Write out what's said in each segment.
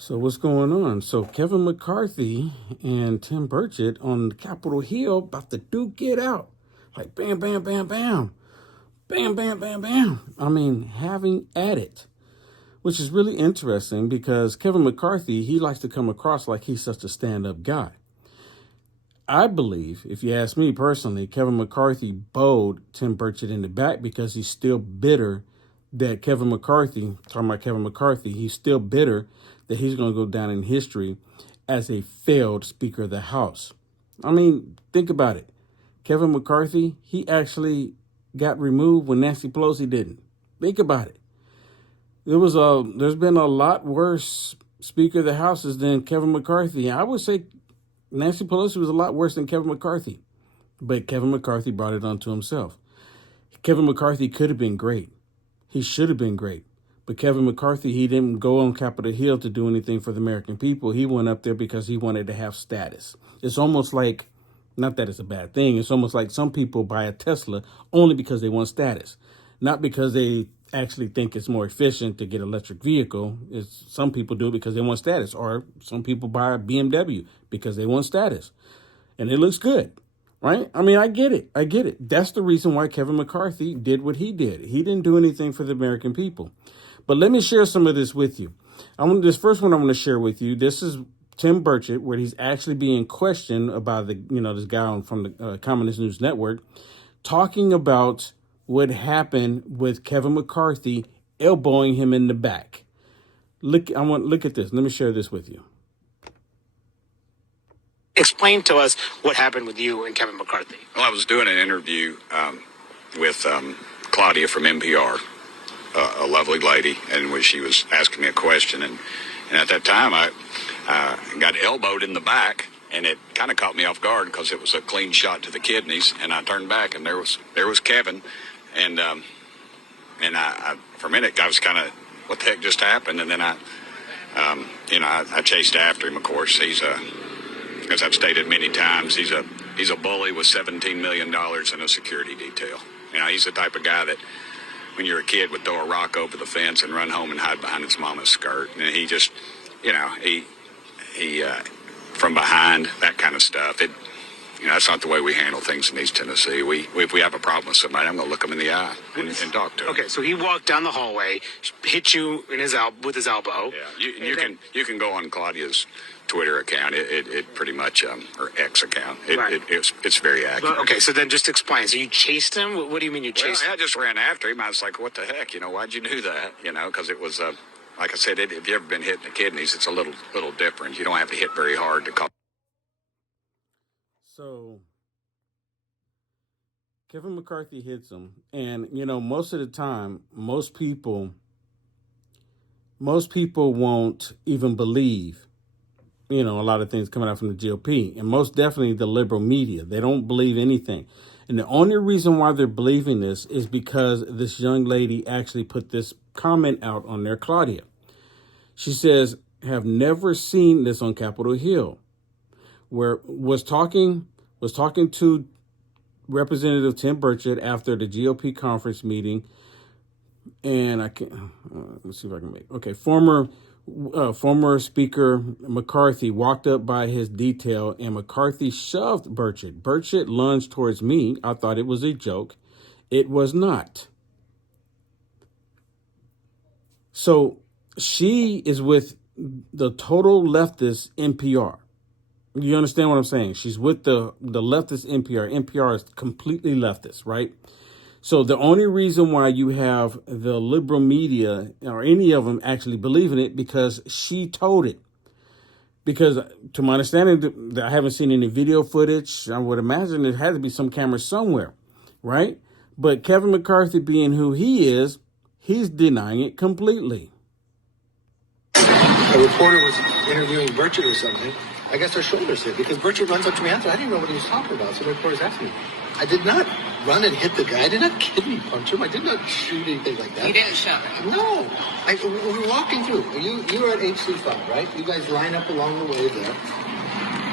So what's going on? So Kevin McCarthy and Tim Burchett on Capitol Hill about to duke it out. Like bam, bam, bam, bam. Bam, bam, bam, bam. I mean, having at it. Which is really interesting because Kevin McCarthy, he likes to come across like he's such a stand-up guy. I believe, if you ask me personally, Kevin McCarthy bowed Tim Burchett in the back because he's still bitter that Kevin McCarthy, talking about Kevin McCarthy, he's still bitter that he's going to go down in history as a failed Speaker of the House. I mean, think about it. Kevin McCarthy, he actually got removed when Nancy Pelosi didn't. Think about it. There's been a lot worse Speaker of the Houses than Kevin McCarthy. I would say Nancy Pelosi was a lot worse than Kevin McCarthy. But Kevin McCarthy brought it onto himself. Kevin McCarthy could have been great. He should have been great. But Kevin McCarthy, he didn't go on Capitol Hill to do anything for the American people. He went up there because he wanted to have status. It's almost like, not that it's a bad thing, it's almost like some people buy a Tesla only because they want status. Not because they actually think it's more efficient to get an electric vehicle. Some people do it because they want status. Or some people buy a BMW because they want status. And it looks good. Right? I mean, I get it. That's the reason why Kevin McCarthy did what he did. He didn't do anything for the American people. But let me share some of this with you. This first one I'm going to share with you. This is Tim Burchett, where he's actually being questioned about this guy from the Communist News Network, talking about what happened with Kevin McCarthy elbowing him in the back. Look at this. Let me share this with you. Explain to us what happened with you and Kevin McCarthy. Well, I was doing an interview with Claudia from NPR, a lovely lady, and when she was asking me a question, and at that time I got elbowed in the back, and it kind of caught me off guard because it was a clean shot to the kidneys, and I turned back, and there was Kevin, and I for a minute I was kind of, what the heck just happened, and then I chased after him. Of course, he's as I've stated many times, he's a bully with $17 million in a security detail. He's the type of guy that when you're a kid would throw a rock over the fence and run home and hide behind his mama's skirt. And he just, he from behind, that kind of stuff. That's not the way we handle things in East Tennessee. If we have a problem with somebody, I'm going to look them in the eye and talk to them. Okay, so he walked down the hallway, hit you with his elbow. Yeah, you can go on Claudia's Twitter account. It pretty much, or X account. It's very accurate. Okay, so then just explain. So you chased him? What do you mean you chased him? I just ran after him. I was like, what the heck? Why'd you do that? Because it was, like I said, if you've ever been hit in the kidneys, it's a little different. You don't have to hit very hard to cause. So Kevin McCarthy hits him, and most of the time, most people won't even believe a lot of things coming out from the GOP, and most definitely the liberal media. They don't believe anything, and the only reason why they're believing this is because this young lady actually put this comment out on there, Claudia. She says, "Have never seen this on Capitol Hill," where was talking to Representative Tim Burchett after the GOP conference meeting, and I can't. Let's see if I can make. Okay, former Speaker McCarthy walked up by his detail, and McCarthy shoved Burchett. Burchett lunged towards me. I thought it was a joke. It was not. So she is with the total leftist NPR. You understand what I'm saying? She's with the leftist NPR. NPR is completely leftist, right? So the only reason why you have the liberal media or any of them actually believe in it because she told it. Because to my understanding, I haven't seen any video footage. I would imagine there had to be some camera somewhere, right? But Kevin McCarthy, being who he is, he's denying it completely. A reporter was interviewing Burchett or something. I guess our shoulders hit because Burchett runs up to me after. I didn't know what he was talking about, so the reporter's asking me. I did not run and hit the guy. I did not kidney punch him. I did not shoot anything like that. You didn't shove him? No. We were walking through. You were at HC5, right? You guys line up along the way there.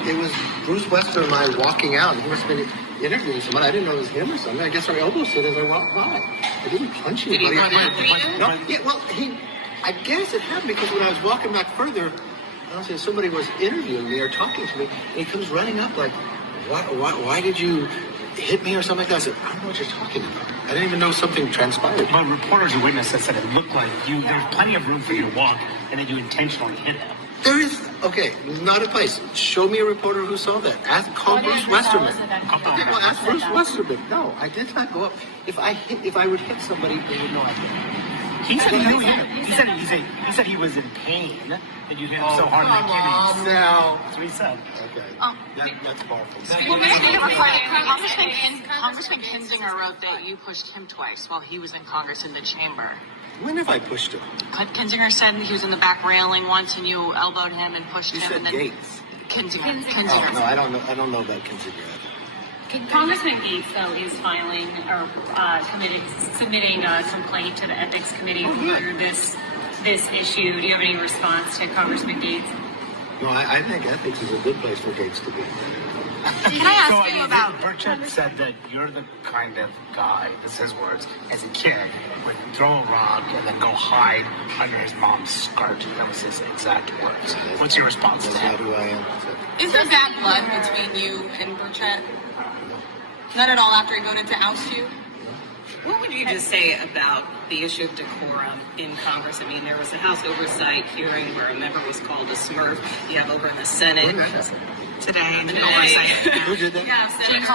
It was Bruce Wester and I walking out. He must have been interviewing someone. I didn't know it was him or something. I guess our elbows hit as I walked by. I didn't punch anybody. Did he run after you? No. Yeah, well, I guess it happened because when I was walking back further, honestly, somebody was interviewing me or talking to me, and he comes running up like, why did you hit me or something like that? I said, I don't know what you're talking about. I didn't even know something transpired. But reporters and witnesses said it looked like you. There was plenty of room for you to walk, and then you intentionally hit him. There is, okay, not a place. Show me a reporter who saw that. Call Bruce Westerman. Well, ask Bruce Westerman. No, I did not go up. If I would hit somebody, they would know I did. He said you hit him. He said he was in pain that you hit him so hard in the kidneys. Now. That's what he said. Okay. That's powerful. Congressman Kinzinger wrote that you pushed him twice while he was in Congress in the chamber. When have I pushed him? Kinzinger said he was in the back railing once and you elbowed him and pushed You him. said And then Gates. Kinzinger. Oh, no, I don't know about Kinzinger. Congressman Gates, though, is filing or submitting a complaint to the Ethics Committee over this issue. Do you have any response to Congressman Gates? No, I think ethics is a good place for Gates to be. Can I ask you about... Burchett said that you're the kind of guy, this is his words, as a kid, would throw a rock and then go hide under his mom's skirt. That was his exact words. What's your response to That's that? not who I am. Is there bad blood between you and Burchett? None at all after he voted to oust you? What would you just say about the issue of decorum in Congress? I mean, there was a House oversight hearing where a member was called a Smurf. You have over in the Senate Today, today. Who did that? You have Senator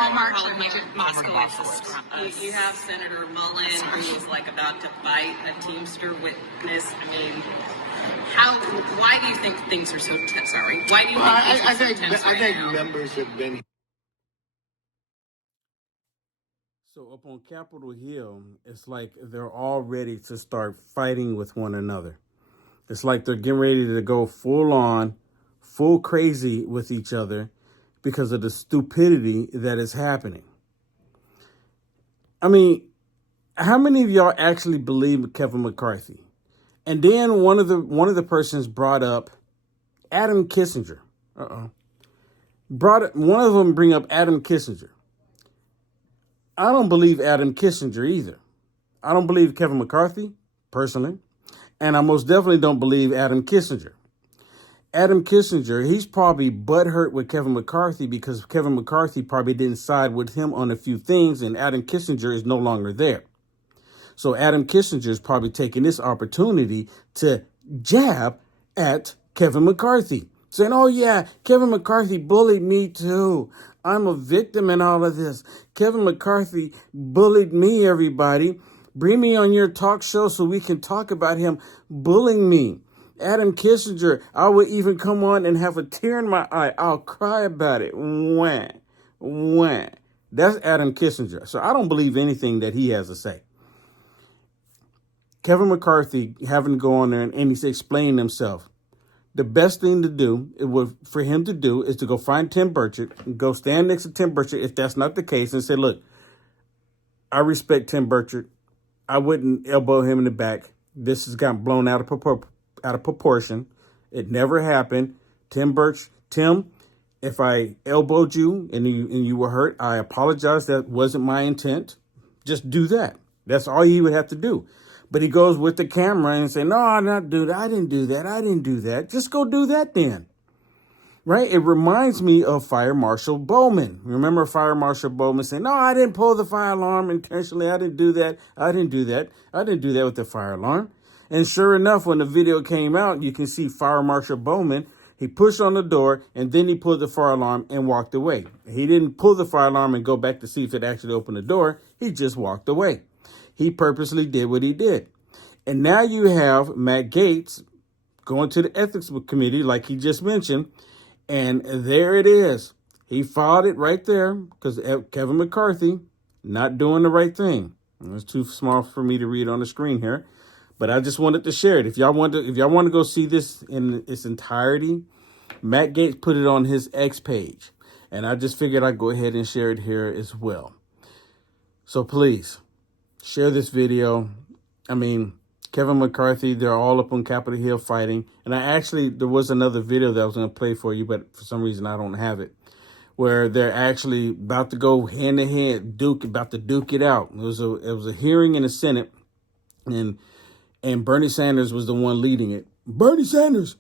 Moskowitz. You have Senator Mullen, who was like about to fight a Teamster witness. I mean, why do you think things are so tense? Sorry. Why do you think things are so tense right now? Members have been. So up on Capitol Hill, it's like they're all ready to start fighting with one another. It's like they're getting ready to go full on, full crazy with each other because of the stupidity that is happening. I mean, how many of y'all actually believe Kevin McCarthy? And then one of the persons brought up Adam Kissinger. One of them bring up Adam Kissinger. I don't believe Adam Kissinger either. I don't believe Kevin McCarthy, personally. And I most definitely don't believe Adam Kissinger. Adam Kissinger, he's probably butthurt with Kevin McCarthy because Kevin McCarthy probably didn't side with him on a few things, and Adam Kissinger is no longer there. So Adam Kissinger is probably taking this opportunity to jab at Kevin McCarthy, saying, oh yeah, Kevin McCarthy bullied me too. I'm a victim in all of this. Kevin McCarthy bullied me, everybody. Bring me on your talk show so we can talk about him bullying me. Adam Kissinger, I would even come on and have a tear in my eye. I'll cry about it. Wah. That's Adam Kissinger. So I don't believe anything that he has to say. Kevin McCarthy having to go on there and he's explaining himself. The best thing to do for him to do is to go find Tim Burchett and go stand next to Tim Burchett if that's not the case and say, look, I respect Tim Burchett. I wouldn't elbow him in the back. This has gotten blown out of proportion. It never happened. Tim, if I elbowed you and you were hurt, I apologize. That wasn't my intent. Just do that. That's all he would have to do. But he goes with the camera and say, no, I'm not doing that. I didn't do that. Just go do that then. Right? It reminds me of Fire Marshal Bowman. Remember Fire Marshal Bowman saying, no, I didn't pull the fire alarm intentionally. I didn't do that with the fire alarm. And sure enough, when the video came out, you can see Fire Marshal Bowman. He pushed on the door and then he pulled the fire alarm and walked away. He didn't pull the fire alarm and go back to see if it actually opened the door. He just walked away. He purposely did what he did. And now you have Matt Gaetz going to the ethics committee, like he just mentioned. And there it is. He filed it right there because Kevin McCarthy not doing the right thing. It's too small for me to read on the screen here. But I just wanted to share it. If y'all want to go see this in its entirety, Matt Gaetz put it on his X page. And I just figured I'd go ahead and share it here as well. So please, share this video. I mean, Kevin McCarthy, they're all up on Capitol Hill fighting. And there was another video that I was going to play for you, but for some reason I don't have it, where they're actually about to go hand to hand, about to duke it out. It was a hearing in the Senate, and Bernie Sanders was the one leading it. Bernie Sanders,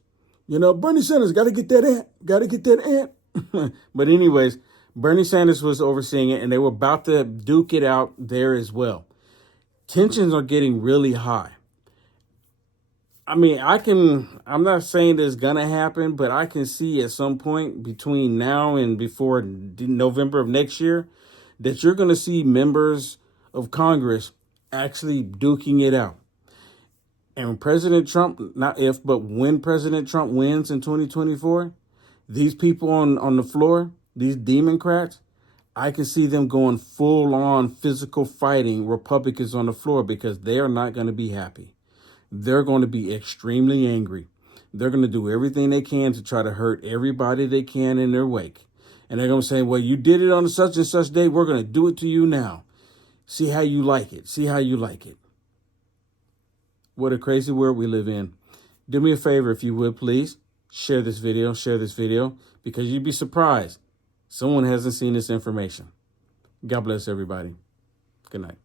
Bernie Sanders got to get that ant, got to get that ant. But anyways, Bernie Sanders was overseeing it, and they were about to duke it out there as well. Tensions are getting really high. I mean, I'm not saying this is going to happen, but I can see at some point between now and before November of next year that you're going to see members of Congress actually duking it out. And President Trump, not if, but when President Trump wins in 2024, these people on the floor, these Democrats, I can see them going full on physical fighting Republicans on the floor because they are not going to be happy. They're going to be extremely angry. They're going to do everything they can to try to hurt everybody they can in their wake. And they're going to say, well, you did it on such and such day. We're going to do it to you now. See how you like it. See how you like it. What a crazy world we live in. Do me a favor, if you would, please. Share this video, because you'd be surprised. Someone hasn't seen this information. God bless everybody. Good night.